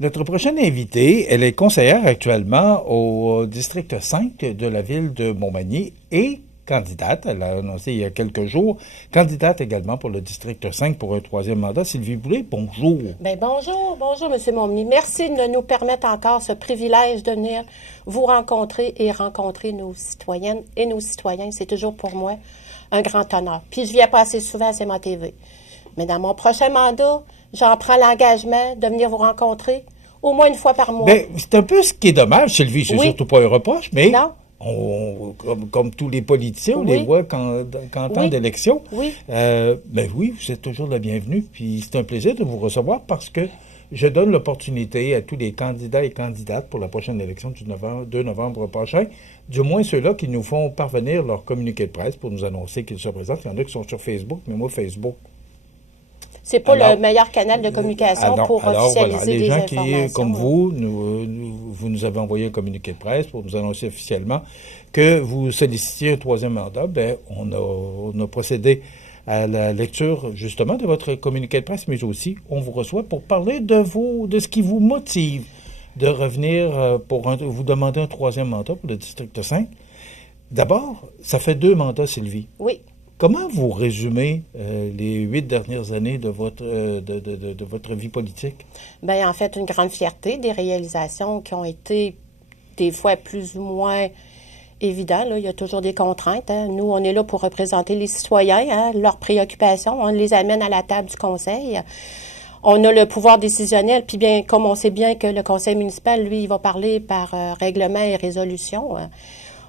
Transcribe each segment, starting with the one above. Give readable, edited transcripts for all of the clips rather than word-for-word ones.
Notre prochaine invitée, elle est conseillère actuellement au district 5 de la ville de Montmagny et candidate, elle l'a annoncé il y a quelques jours, candidate également pour le district 5 pour un troisième mandat. Sylvie Boulay, bonjour. Bien, bonjour, M. Montmagny. Merci de nous permettre encore ce privilège de venir vous rencontrer et rencontrer nos citoyennes et nos citoyens. C'est toujours pour moi un grand honneur. Puis je viens pas assez souvent à CMA TV. Mais dans mon prochain mandat, j'en prends l'engagement de venir vous rencontrer au moins une fois par mois. Bien, c'est un peu ce qui est dommage, Sylvie. C'est surtout pas un reproche, mais non. Comme tous les politiciens, on les voit quand temps d'élection. Oui. Ben oui, vous êtes toujours la bienvenue. Puis c'est un plaisir de vous recevoir parce que je donne l'opportunité à tous les candidats et candidates pour la prochaine élection du 2 novembre prochain, du moins ceux-là qui nous font parvenir leur communiqué de presse pour nous annoncer qu'ils se présentent. Il y en a qui sont sur Facebook, mais moi, Facebook, c'est pas le meilleur canal de communication pour officialiser les des gens informations. qui, comme vous, vous nous avez envoyé un communiqué de presse pour nous annoncer officiellement que vous sollicitiez un troisième mandat. Ben, on a procédé à la lecture, justement, de votre communiqué de presse, mais aussi, on vous reçoit pour parler de ce qui vous motive de revenir vous demander un troisième mandat pour le district 5. D'abord, ça fait 2 mandats, Sylvie. Oui. Comment vous résumez les 8 dernières années de votre vie politique? Bien, en fait, une grande fierté, des réalisations qui ont été des fois plus ou moins évidentes. Là. Il y a toujours des contraintes. Hein. Nous, on est là pour représenter les citoyens, hein, leurs préoccupations. On les amène à la table du conseil. On a le pouvoir décisionnel, puis bien, comme on sait bien que le conseil municipal, lui, il va parler par règlement et résolution.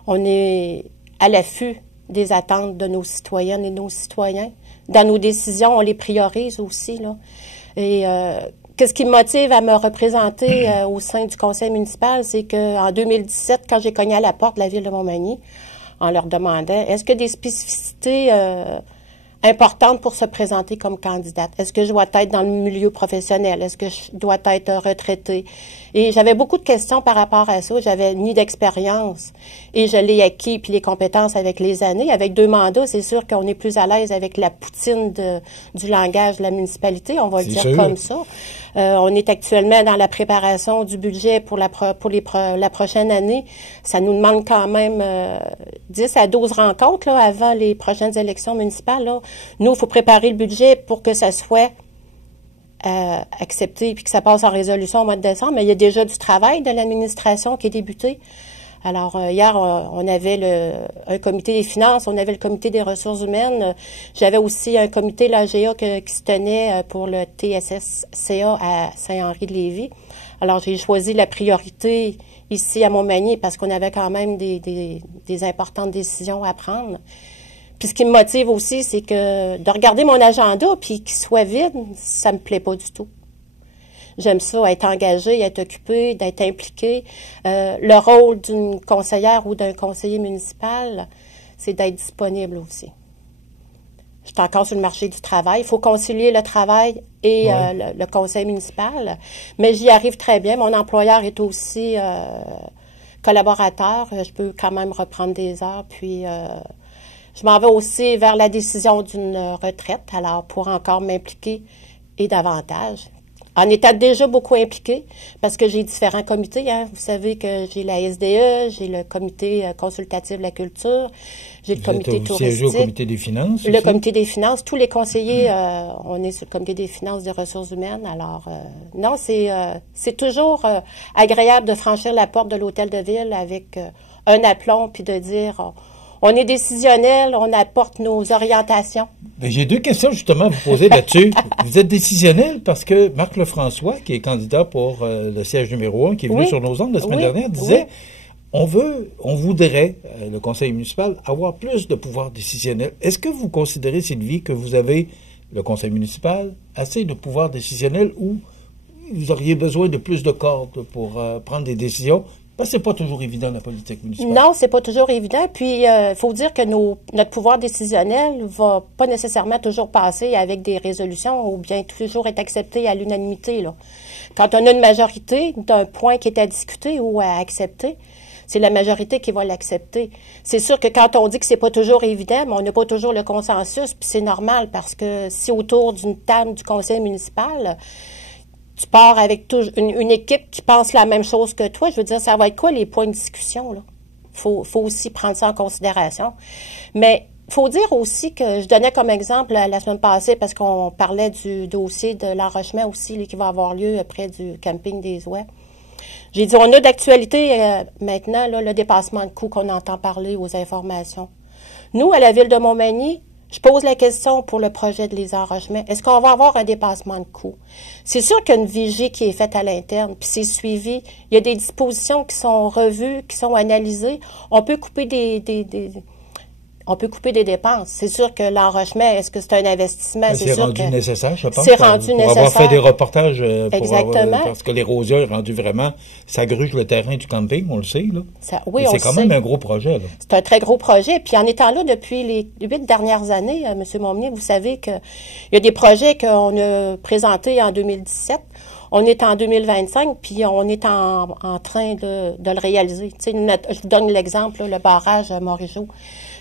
On est à l'affût des attentes de nos citoyennes et nos citoyens. Dans nos décisions, on les priorise aussi, là. Et qu'est-ce qui me motive à me représenter au sein du conseil municipal, c'est qu'en 2017, quand j'ai cogné à la porte de la ville de Montmagny, en leur demandant, est-ce que des spécificités importantes pour se présenter comme candidate? Est-ce que je dois être dans le milieu professionnel? Est-ce que je dois être retraitée? Et j'avais beaucoup de questions par rapport à ça. J'avais ni d'expérience et je l'ai acquis, puis les compétences avec les années. Avec 2 mandats, c'est sûr qu'on est plus à l'aise avec la poutine du langage de la municipalité, on va le dire comme ça. On est actuellement dans la préparation du budget pour la prochaine année. Ça nous demande quand même 10 à 12 rencontres là, avant les prochaines élections municipales. Là. Nous, il faut préparer le budget pour que ça soit accepté puis que ça passe en résolution au mois de décembre. Mais il y a déjà du travail de l'administration qui est débuté. Alors, hier, on avait un comité des finances, on avait le comité des ressources humaines. J'avais aussi un comité, l'AGA, qui se tenait pour le TSSCA à Saint-Henri-de-Lévis. Alors, j'ai choisi la priorité ici à Montmagny parce qu'on avait quand même des importantes décisions à prendre. Puis ce qui me motive aussi, c'est que de regarder mon agenda puis qu'il soit vide, ça me plaît pas du tout. J'aime ça, être engagée, être occupée, d'être impliquée. Le rôle d'une conseillère ou d'un conseiller municipal, c'est d'être disponible aussi. Je suis encore sur le marché du travail. Il faut concilier le travail et le conseil municipal. Mais j'y arrive très bien. Mon employeur est aussi collaborateur. Je peux quand même reprendre des heures. Puis, je m'en vais aussi vers la décision d'une retraite, alors pour encore m'impliquer et davantage. En étant déjà beaucoup impliquée, parce que j'ai différents comités. Hein. Vous savez que j'ai la SDE, j'ai le comité consultatif de la culture, j'ai le comité touristique. Au comité des finances? Le comité des finances. Tous les conseillers, on est sur le comité des finances des ressources humaines. Alors, non, c'est toujours agréable de franchir la porte de l'hôtel de ville avec un aplomb, puis de dire... On est décisionnel, on apporte nos orientations. Bien, j'ai 2 questions justement à vous poser là-dessus. Vous êtes décisionnel parce que Marc Lefrançois, qui est candidat pour le siège numéro 1, qui est venu sur nos ondes la semaine dernière, disait on voudrait, le conseil municipal, avoir plus de pouvoir décisionnel. Est-ce que vous considérez, Sylvie, que vous avez, le conseil municipal, assez de pouvoir décisionnel ou vous auriez besoin de plus de cordes pour prendre des décisions? Parce que c'est pas toujours évident, la politique municipale. Non, c'est pas toujours évident. Puis, il faut dire que notre pouvoir décisionnel va pas nécessairement toujours passer avec des résolutions ou bien toujours être accepté à l'unanimité, là. Quand on a une majorité d'un point qui est à discuter ou à accepter, c'est la majorité qui va l'accepter. C'est sûr que quand on dit que c'est pas toujours évident, mais on n'a pas toujours le consensus, puis c'est normal parce que si autour d'une table du conseil municipal, tu pars avec une équipe qui pense la même chose que toi. Je veux dire, ça va être quoi les points de discussion, là? Faut aussi prendre ça en considération. Mais faut dire aussi que je donnais comme exemple la semaine passée, parce qu'on parlait du dossier de l'enrochement aussi, là, qui va avoir lieu près du camping des Ouaies. J'ai dit, on a d'actualité maintenant là, le dépassement de coûts qu'on entend parler aux informations. Nous, à la Ville de Montmagny, je pose la question pour le projet de Les Enrochements. Est-ce qu'on va avoir un dépassement de coûts? C'est sûr qu'il y a une vigie qui est faite à l'interne, puis c'est suivi. Il y a des dispositions qui sont revues, qui sont analysées. On peut couper on peut couper des dépenses. C'est sûr que l'enrochement, est-ce que c'est un investissement? C'est rendu nécessaire, je pense. C'est rendu nécessaire. Pour avoir fait des reportages. Exactement. Parce que l'érosion est rendue vraiment, ça gruge le terrain du camping, on le sait, là. Oui, c'est quand même un gros projet, là. C'est un très gros projet. Puis en étant là depuis les 8 dernières années, M. Momnier, vous savez qu'il y a des projets qu'on a présentés en 2017. On est en 2025, puis on est en train de le réaliser. Tu sais, je vous donne l'exemple, là, le barrage à Morigeau.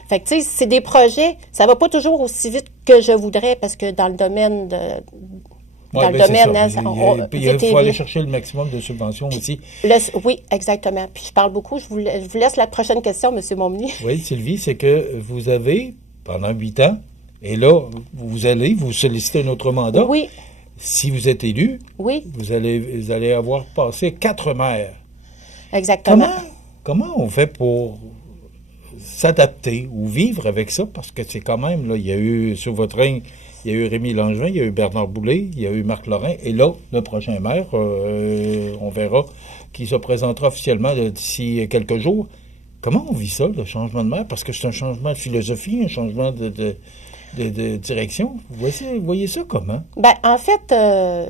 Fait que, tu sais, c'est des projets, ça va pas toujours aussi vite que je voudrais, parce que dans le domaine il faut aller chercher le maximum de subventions aussi. Oui, exactement. Puis je parle beaucoup. Je vous laisse la prochaine question, M. Momnier. Oui, Sylvie, c'est que vous avez, pendant 8 ans, et là, vous sollicitez un autre mandat. Oui. Si vous êtes élu, oui. vous allez avoir passé 4 maires. Exactement. Comment on fait pour s'adapter ou vivre avec ça? Parce que c'est quand même, là, il y a eu, sur votre règne, il y a eu Rémi Langevin, il y a eu Bernard Boulay, il y a eu Marc Lorrain, et là, le prochain maire, on verra, qui se présentera officiellement d'ici quelques jours. Comment on vit ça, le changement de maire? Parce que c'est un changement de philosophie, un changement de direction. Vous voyez ça comment? Ben, en fait,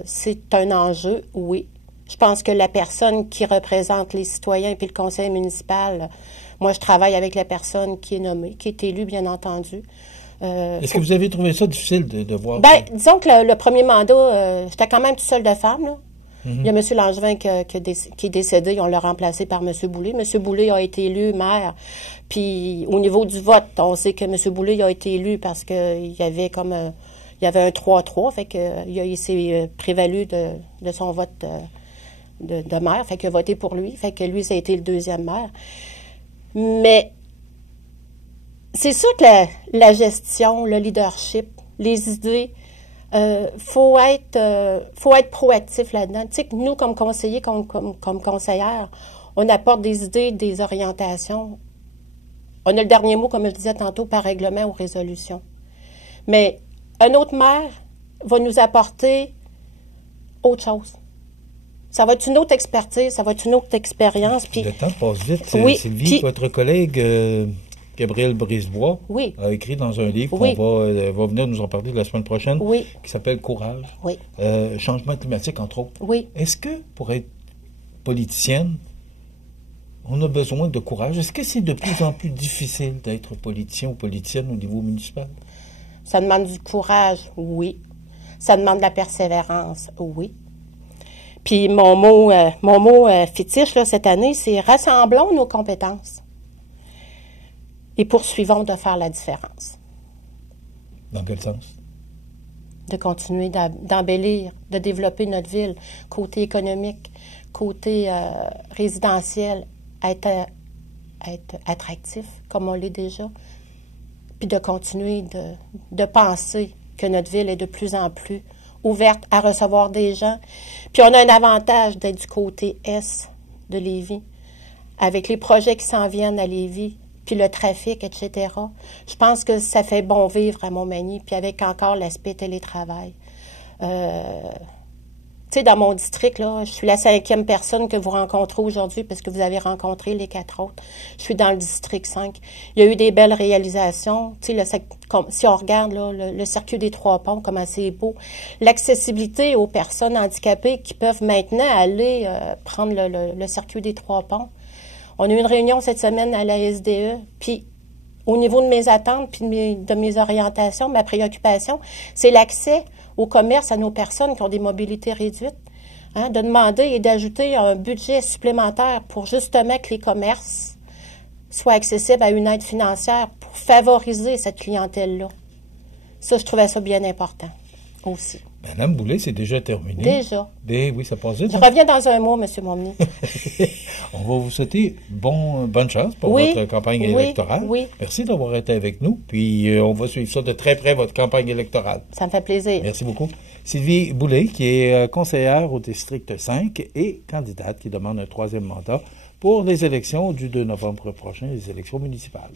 c'est un enjeu, oui. Je pense que la personne qui représente les citoyens puis le conseil municipal, moi, je travaille avec la personne qui est nommée, qui est élue, bien entendu. Est-ce que vous avez trouvé ça difficile de voir? Ben, disons que le premier mandat, j'étais quand même toute seule de femme, là. Mm-hmm. Il y a M. Langevin qui est décédé, on l'a remplacé par M. Boulay. M. Boulay a été élu maire. Puis au niveau du vote, on sait que M. Boulay a été élu parce qu'il y avait il y avait un 3-3, fait que il s'est prévalu de son vote de maire, fait qu'il a voté pour lui, fait que lui, ça a été le deuxième maire. Mais c'est sûr que la gestion, le leadership, les idées, faut être proactif là-dedans. Tu sais que nous, comme conseillers, comme conseillères, on apporte des idées, des orientations. On a le dernier mot, comme je disais tantôt, par règlement ou résolution. Mais un autre maire va nous apporter autre chose. Ça va être une autre expertise, ça va être une autre expérience. Puis, le temps passe vite. Oui, Sylvie, votre collègue Gabriel Brisebois a écrit dans un livre qu'on va venir nous en parler la semaine prochaine, qui s'appelle Courage. Changement climatique, entre autres. Est-ce que, pour être politicienne, on a besoin de courage? Est-ce que c'est de plus en plus difficile d'être politicien ou politicienne au niveau municipal? Ça demande du courage, oui. Ça demande de la persévérance, oui. Puis mon mot fétiche là, cette année, c'est « Rassemblons nos compétences et poursuivons de faire la différence ». Dans quel sens? De continuer d'embellir, de développer notre ville, côté économique, côté résidentiel, être attractif, comme on l'est déjà, puis de continuer de penser que notre ville est de plus en plus ouverte à recevoir des gens. Puis on a un avantage d'être du côté est de Lévis, avec les projets qui s'en viennent à Lévis, puis le trafic, etc. Je pense que ça fait bon vivre à Montmagny, puis avec encore l'aspect télétravail. Tu sais, dans mon district, là, je suis la 5e personne que vous rencontrez aujourd'hui parce que vous avez rencontré les 4 autres. Je suis dans le district 5. Il y a eu des belles réalisations. Tu sais, si on regarde là, le circuit des 3 ponts, comment c'est beau. L'accessibilité aux personnes handicapées qui peuvent maintenant aller prendre le circuit des 3 ponts. On a eu une réunion cette semaine à la SDE, puis au niveau de mes attentes puis de mes orientations, ma préoccupation, c'est l'accès au commerce à nos personnes qui ont des mobilités réduites, hein, de demander et d'ajouter un budget supplémentaire pour justement que les commerces soient accessibles à une aide financière pour favoriser cette clientèle-là. Ça, je trouvais ça bien important aussi. Madame Boulay, c'est déjà terminé. Déjà. Ben oui, ça passe vite. Je reviens dans un mois, M. Momny. On va vous souhaiter bonne chance pour votre campagne électorale. Oui. Merci d'avoir été avec nous. Puis on va suivre ça de très près, votre campagne électorale. Ça me fait plaisir. Merci beaucoup. Sylvie Boulay, qui est conseillère au district 5 et candidate qui demande un 3e mandat pour les élections du 2 novembre prochain, les élections municipales.